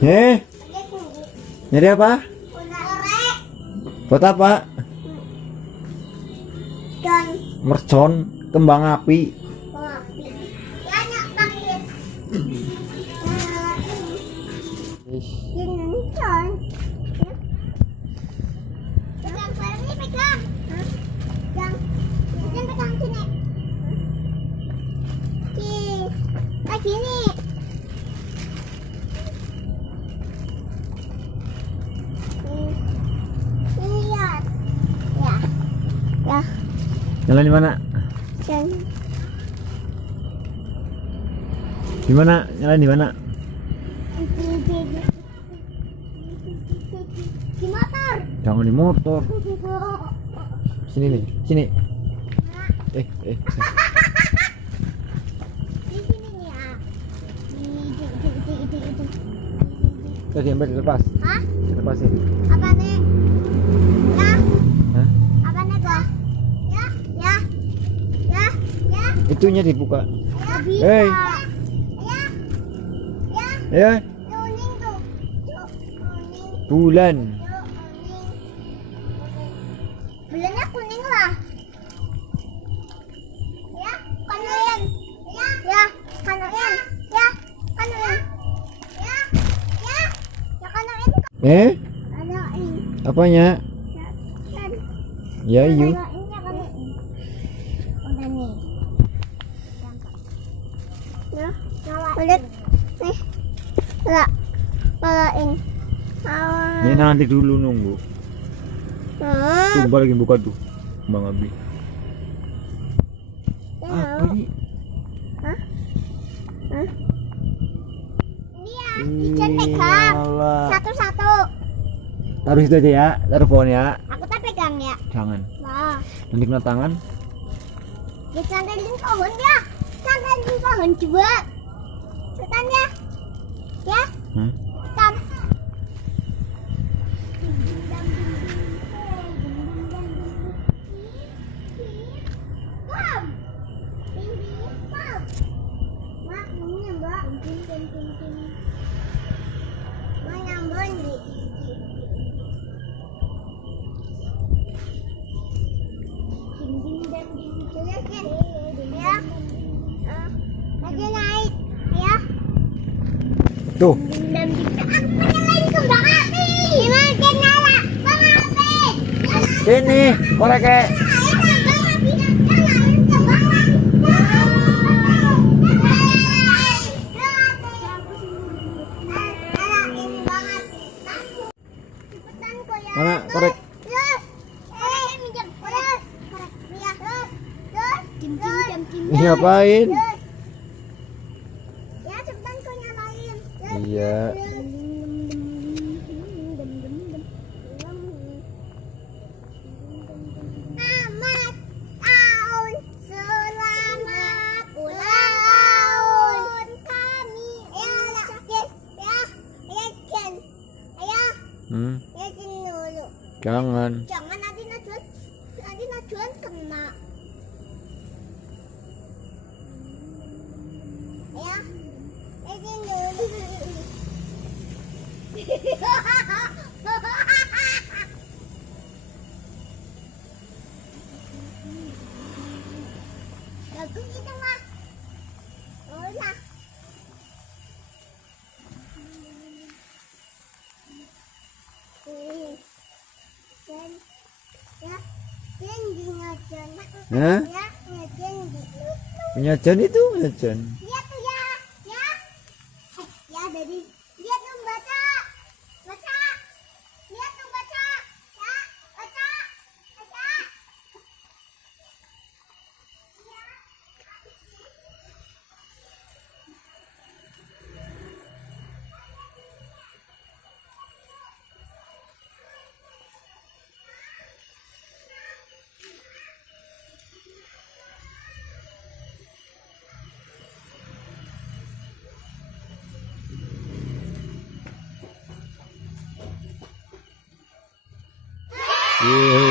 Nyari apa? Buat apa? Mercon, kembang api. Nyalain di mana? Di mana? Nyalain di mana? Di motor. Jangan di motor. Sini nih, sini. Di sini nih ya. Tadi ambil lepas. Hah? Lepasin. Apa nih? Ya. Hah? Apa nih kok? Ya. Ya. Ya. Ya. Itunya dibuka. Nggak bisa. Hei. Ya. Ya. Ya, Kuning tuh. Kuning. bulan. Bulannya kuning lah. Ya, kanan. Ya, ya, kanan. Ya, kanan. Ya, ya, ya kanan. Kanan. Apanya? Ya, kan. Ya, you. Kanan ya kanan. Udah nih. Ya, kulit. Nih. Lah. Malain. Ini nanti dulu nunggu. Tuh, kembali lagi buka tuh. Bang Abi. Apa ini? Iya, Ijen pegang. Iyalah. Satu-satu. Taruh situ aja ya, taruh pohon ya. Aku tak pegang ya. Jangan. Nah, Nanti kena tangan. disandarin pohon ya. Sandarin pohon juga. Cepetan ya. Ya, Hah? cepetan. Bam. Bam. Mak, mau nyambak. Mau nyambak nih. Ya. Lagi naik. Ya. Tuh. Aku menyalain kembang api. Gimana dia nyala? Kembang api. Sini, korek. Mana korek? Ini ngapain? Ya, cepetan kau nyalain. Iya. Selamat tahun, selamat ulang tahun kami. Ayo, Jen. Ya, ayo, Jen. Ayo, ya, Jen dulu. Jangan. Jangan nanti Najwan kena. Ya, ya, Jen dulu. Bagus itu mah. Oh lah. Jen, ya, Jen di Najwan. Hah? Ya, Jen di. Punya Jan itu, punya Jan. Lihat tuh ya, ya, ya dari lihat tuh baca, baca, lihat tuh baca, ya, baca, baca. Yeay.